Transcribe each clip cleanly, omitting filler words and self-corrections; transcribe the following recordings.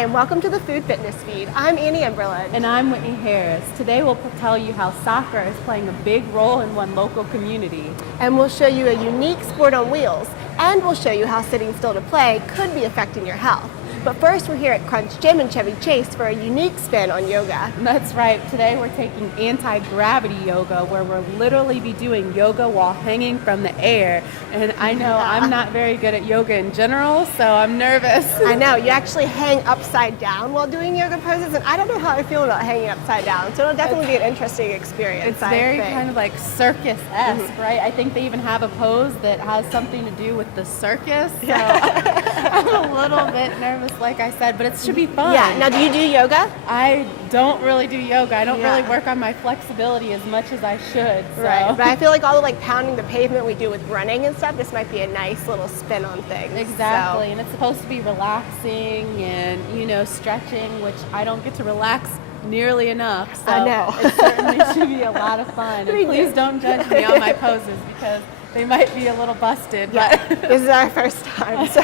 Hi, and welcome to the Food Fitness Feed. I'm Annie Emberlin. And I'm Whitney Harris. Today we'll tell you how soccer is playing a big role in one local community. And we'll show you a unique sport on wheels. And we'll show you how sitting still to play could be affecting your health. But first, we're here at Crunch Gym in Chevy Chase for a unique spin on yoga. That's right. Today we're taking anti-gravity yoga, where we'll literally be doing yoga while hanging from the air. And I know I'm not very good at yoga in general, so I'm nervous. I know, you actually hang upside down while doing yoga poses, and I don't know how I feel about hanging upside down, so it'll definitely be an interesting experience. It's very kind of like circus-esque, right? I think they even have a pose that has something to do with the circus, so I'm a little bit nervous, like I said, but it should be fun. Yeah, now do you do yoga? I don't really do yoga. I don't really work on my flexibility as much as I should. So. Right, but I feel like all the pounding the pavement we do with running and stuff, this might be a nice little spin on things. Exactly, so. And it's supposed to be relaxing and, stretching, which I don't get to relax nearly enough. So I know. It certainly should be a lot of fun. And please don't judge me on my poses because they might be a little busted. Yeah, but this is our first time, so.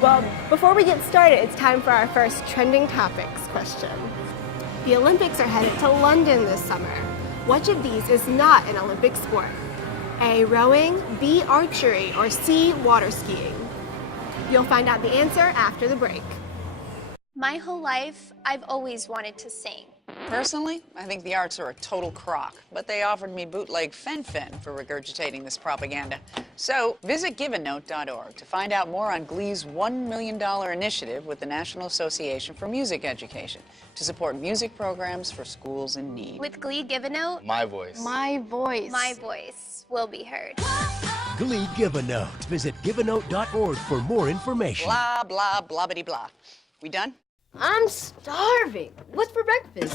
Well, before we get started, it's time for our first trending topics question. The Olympics are headed to London this summer. Which of these is not an Olympic sport? A, rowing, B, archery, or C, water skiing? You'll find out the answer after the break. My whole life, I've always wanted to sing. Personally, I think the arts are a total crock, but they offered me bootleg fen-phen for regurgitating this propaganda. So visit givenote.org to find out more on Glee's $1 million initiative with the National Association for Music Education to support music programs for schools in need. With Glee Give a Note, my voice. my voice will be heard. Glee Give a Note. Visit givenote.org for more information. Blah, blah, blah-bitty blah. We done? I'm starving. What's for breakfast?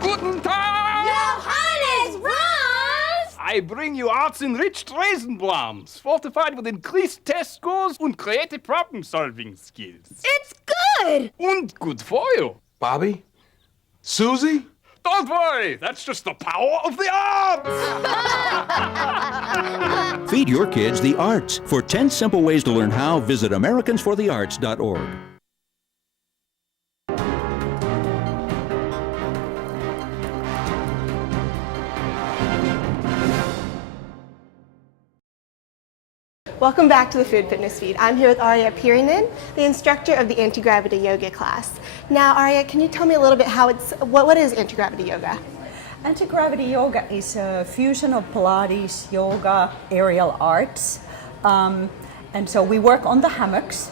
Guten Tag! Johannes, Franz! I bring you arts-enriched Raisinblams, fortified with increased test scores and creative problem-solving skills. It's good! And good for you. Bobby? Susie? Don't worry, that's just the power of the arts! Feed your kids the arts. For 10 simple ways to learn how, visit americansforthearts.org. Welcome back to the Food Fitness Feed. I'm here with Arya Pirinen, the instructor of the anti-gravity yoga class. Now, Arya, can you tell me a little bit what is anti-gravity yoga? Anti-gravity yoga is a fusion of Pilates, yoga, aerial arts. And so we work on the hammocks.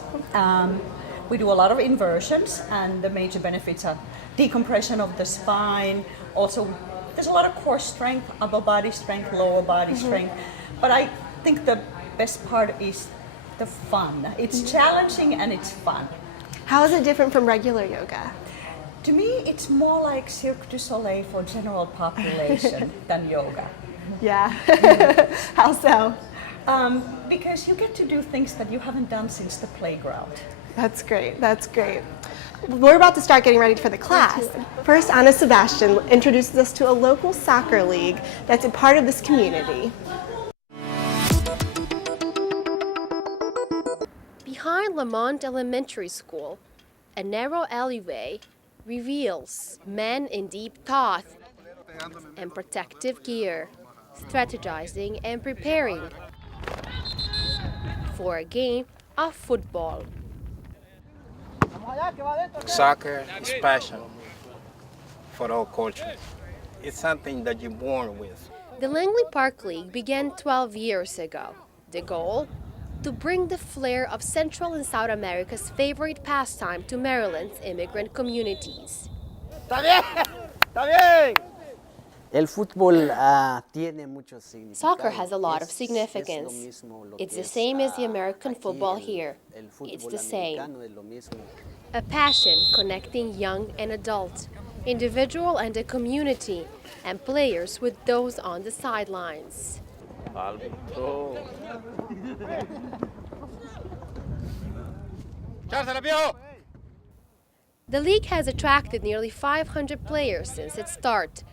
We do a lot of inversions, and the major benefits are decompression of the spine. Also, there's a lot of core strength, upper body strength, lower body strength. But I think the best part is the fun. It's challenging and it's fun. How is it different from regular yoga? To me, it's more like Cirque du Soleil for general population than yoga. Yeah. How so? Because you get to do things that you haven't done since the playground. That's great. That's great. We're about to start getting ready for the class. First, Anna Sebastian introduces us to a local soccer league that's a part of this community. Behind Lamont Elementary School, a narrow alleyway reveals men in deep thought and protective gear, strategizing and preparing for a game of football. Soccer is passion for all cultures. It's something that you're born with. The Langley Park League began 12 years ago. The goal? To bring the flair of Central and South America's favorite pastime to Maryland's immigrant communities. Soccer has a lot of significance. It's the same as the American football here. It's the same. A passion connecting young and adult, individual and the community, and players with those on the sidelines. The league has attracted nearly 500 players since its start,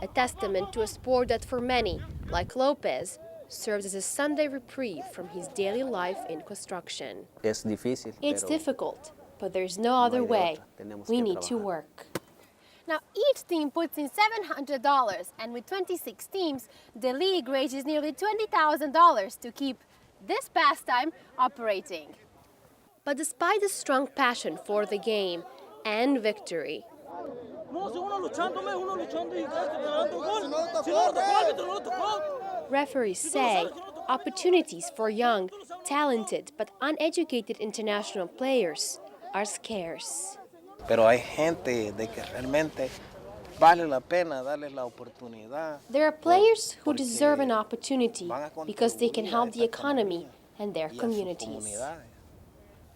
a testament to a sport that for many, like Lopez, serves as a Sunday reprieve from his daily life in construction. Es difícil. It's difficult, but there's no other way. We need to work. Now, each team puts in $700, and with 26 teams, the league raises nearly $20,000 to keep this pastime operating. But despite the strong passion for the game and victory, referees say opportunities for young, talented, but uneducated international players are scarce. Pero hay gente de que realmente vale la pena darle la oportunidad. There are players who deserve an opportunity because they can help the economy and their communities.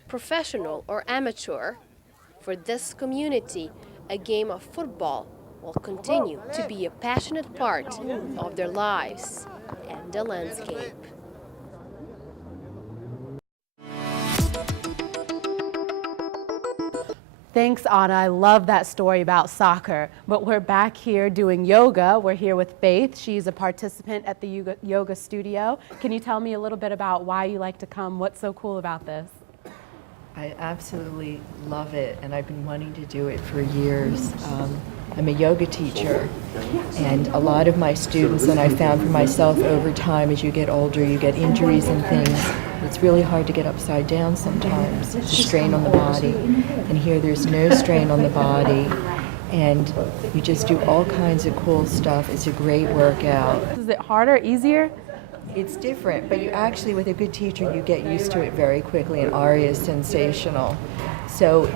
Professional or amateur, for this community, a game of football will continue to be a passionate part of their lives and the landscape. Thanks, Anna. I love that story about soccer. But we're back here doing yoga. We're here with Faith. She's a participant at the yoga studio. Can you tell me a little bit about why you like to come? What's so cool about this? I absolutely love it, and I've been wanting to do it for years. I'm a yoga teacher, and a lot of my students, and I found for myself over time, as you get older, you get injuries and things. It's really hard to get upside down sometimes. It's a strain on the body, and here there's no strain on the body, and you just do all kinds of cool stuff. It's a great workout. Is it harder, easier? It's different, but you actually, with a good teacher, you get used to it very quickly, and Aria is sensational. So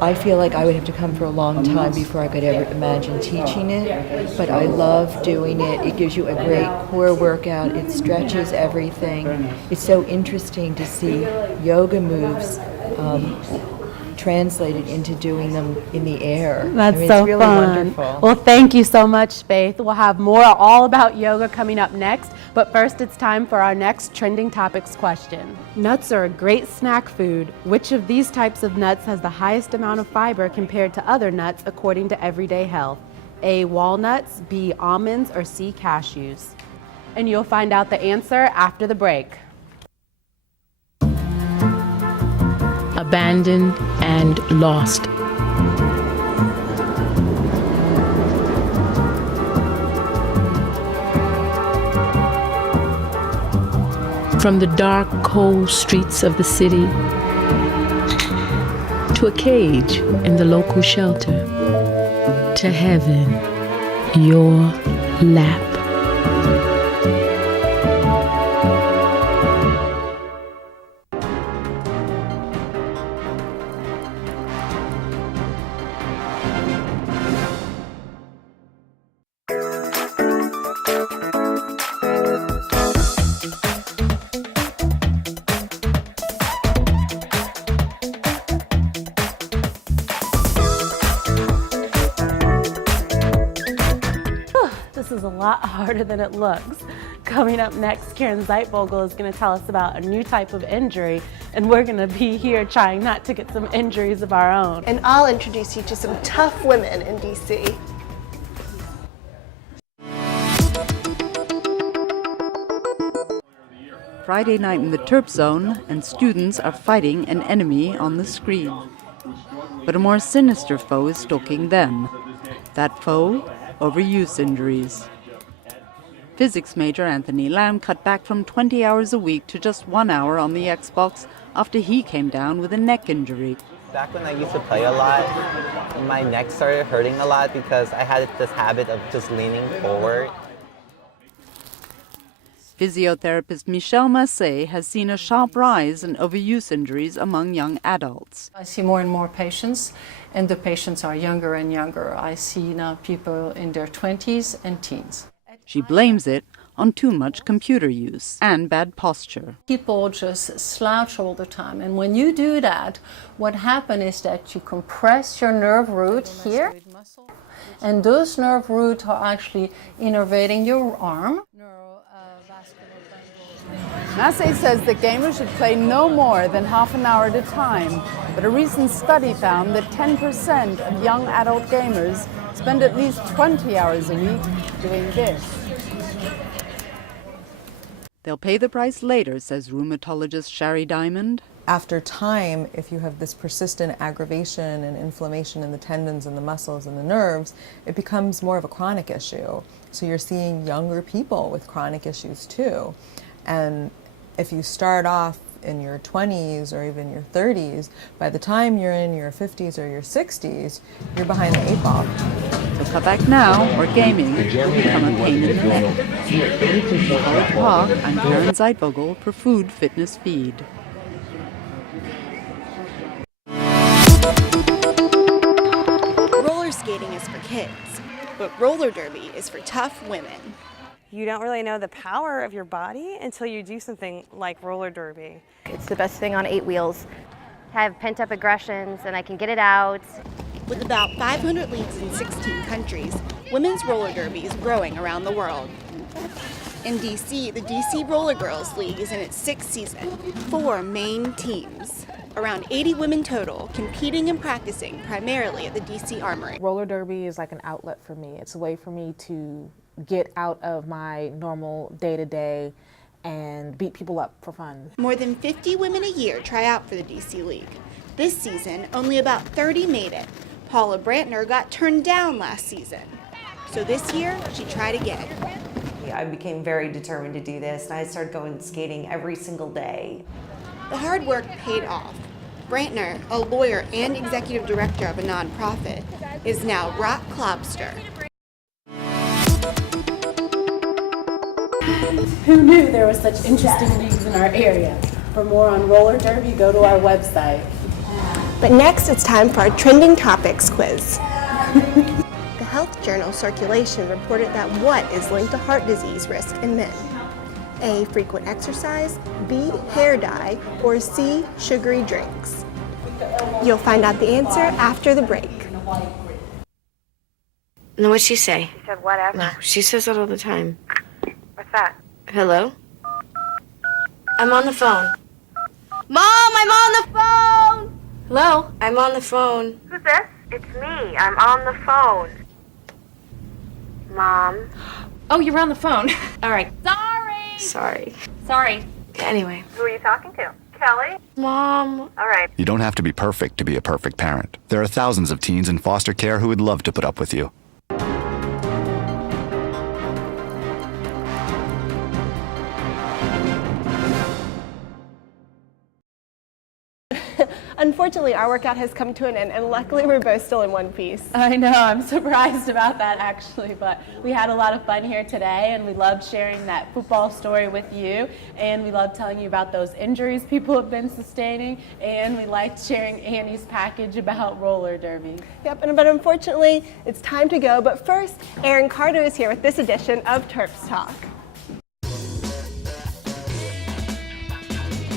I feel like I would have to come for a long time before I could ever imagine teaching it, but I love doing it. It gives you a great core workout. It stretches everything. It's so interesting to see yoga moves translated into doing them in the air. That's it's so really fun. Wonderful. Well, thank you so much, Faith. We'll have more all about yoga coming up next, but first it's time for our next trending topics question. Nuts are a great snack food. Which of these types of nuts has the highest amount of fiber compared to other nuts according to Everyday Health? A, walnuts, B, almonds, or C, cashews? And you'll find out the answer after the break. Abandoned and lost. From the dark, cold streets of the city to a cage in the local shelter, to heaven, your lap. This is a lot harder than it looks. Coming up next, Karen Zeitvogel is going to tell us about a new type of injury, and we're going to be here trying not to get some injuries of our own. And I'll introduce you to some tough women in DC. Friday night in the Terp Zone, and students are fighting an enemy on the screen. But a more sinister foe is stalking them. That foe? Overuse injuries. Physics major Anthony Lamb cut back from 20 hours a week to just 1 hour on the Xbox after he came down with a neck injury. Back when I used to play a lot, my neck started hurting a lot because I had this habit of just leaning forward. Physiotherapist Michelle Massé has seen a sharp rise in overuse injuries among young adults. I see more and more patients, and the patients are younger and younger. I see now people in their 20s and teens. She blames it on too much computer use and bad posture. People just slouch all the time, and when you do that, what happens is that you compress your nerve root here, and those nerve roots are actually innervating your arm. Massé says that gamers should play no more than half an hour at a time, but a recent study found that 10% of young adult gamers spend at least 20 hours a week doing this. They'll pay the price later, says rheumatologist Shari Diamond. After time, if you have this persistent aggravation and inflammation in the tendons and the muscles and the nerves, it becomes more of a chronic issue. So you're seeing younger people with chronic issues too. And if you start off in your 20s or even your 30s, by the time you're in your 50s or your 60s, you're behind the 8 ball. So cut back now, or gaming will become a pain in the neck. College Talk, I'm Karen Zeitvogel for Food Fitness Feed. Roller skating is for kids, but roller derby is for tough women. You don't really know the power of your body until you do something like roller derby. It's the best thing on 8 wheels. I have pent-up aggressions and I can get it out. With about 500 leagues in 16 countries, women's roller derby is growing around the world. In DC, the DC Roller Girls League is in its 6th season. 4 main teams. Around 80 women total, competing and practicing primarily at the DC Armory. Roller derby is like an outlet for me. It's a way for me to get out of my normal day-to-day and beat people up for fun. More than 50 women a year try out for the DC League. This season, only about 30 made it. Paula Brantner got turned down last season. So this year, she tried again. I became very determined to do this, and I started going skating every single day. The hard work paid off. Brantner, a lawyer and executive director of a nonprofit, is now Rock Klobster. Who knew there were such interesting leagues in our area? For more on roller derby, go to our website. But next, it's time for our trending topics quiz. The health journal Circulation reported that what is linked to heart disease risk in men? A, frequent exercise, B, hair dye, or C, sugary drinks? You'll find out the answer after the break. No, what'd she say? She said whatever. No, she says that all the time. What's that? Hello? I'm on the phone. Mom, I'm on the phone! Hello? I'm on the phone. Who's this? It's me. I'm on the phone. Mom. Oh, you're on the phone. All right. Sorry. Sorry. Anyway. Who are you talking to? Kelly? Mom. All right. You don't have to be perfect to be a perfect parent. There are thousands of teens in foster care who would love to put up with you. Unfortunately, our workout has come to an end, and luckily we're both still in one piece. I know, I'm surprised about that actually, but we had a lot of fun here today, and we loved sharing that football story with you, and we loved telling you about those injuries people have been sustaining, and we liked sharing Annie's package about roller derby. Yep, but unfortunately, it's time to go, but first, Aaron Carter is here with this edition of Terps Talk.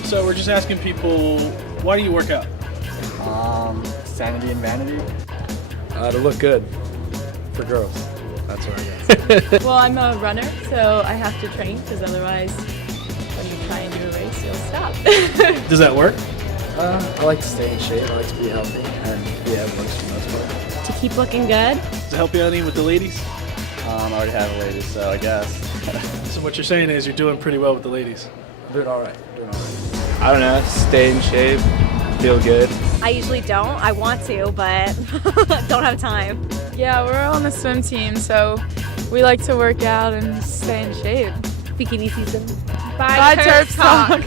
So we're just asking people, why do you work out? Sanity and vanity. To look good for girls. That's what I guess. Well, I'm a runner, so I have to train because otherwise, when you try and do a race, you'll stop. Does that work? I like to stay in shape. I like to be healthy, and yeah, it works for the most part. To keep looking good. Does it help you out any with the ladies? I already have a lady, so I guess. So what you're saying is you're doing pretty well with the ladies. Doing all right. I don't know. Stay in shape. Feel good. I usually don't. I want to, but don't have time. Yeah, we're on the swim team, so we like to work out and stay in shape. Bikini season. Bye Terps Talk.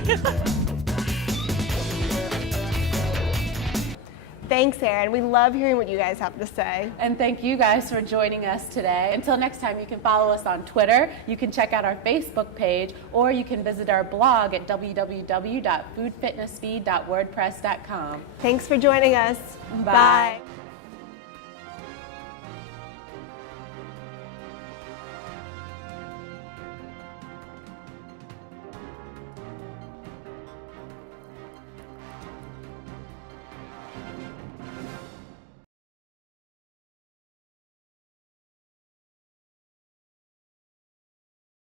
Thanks, Aaron. We love hearing what you guys have to say. And thank you guys for joining us today. Until next time, you can follow us on Twitter, you can check out our Facebook page, or you can visit our blog at www.foodfitnessfeed.wordpress.com. Thanks for joining us. Bye.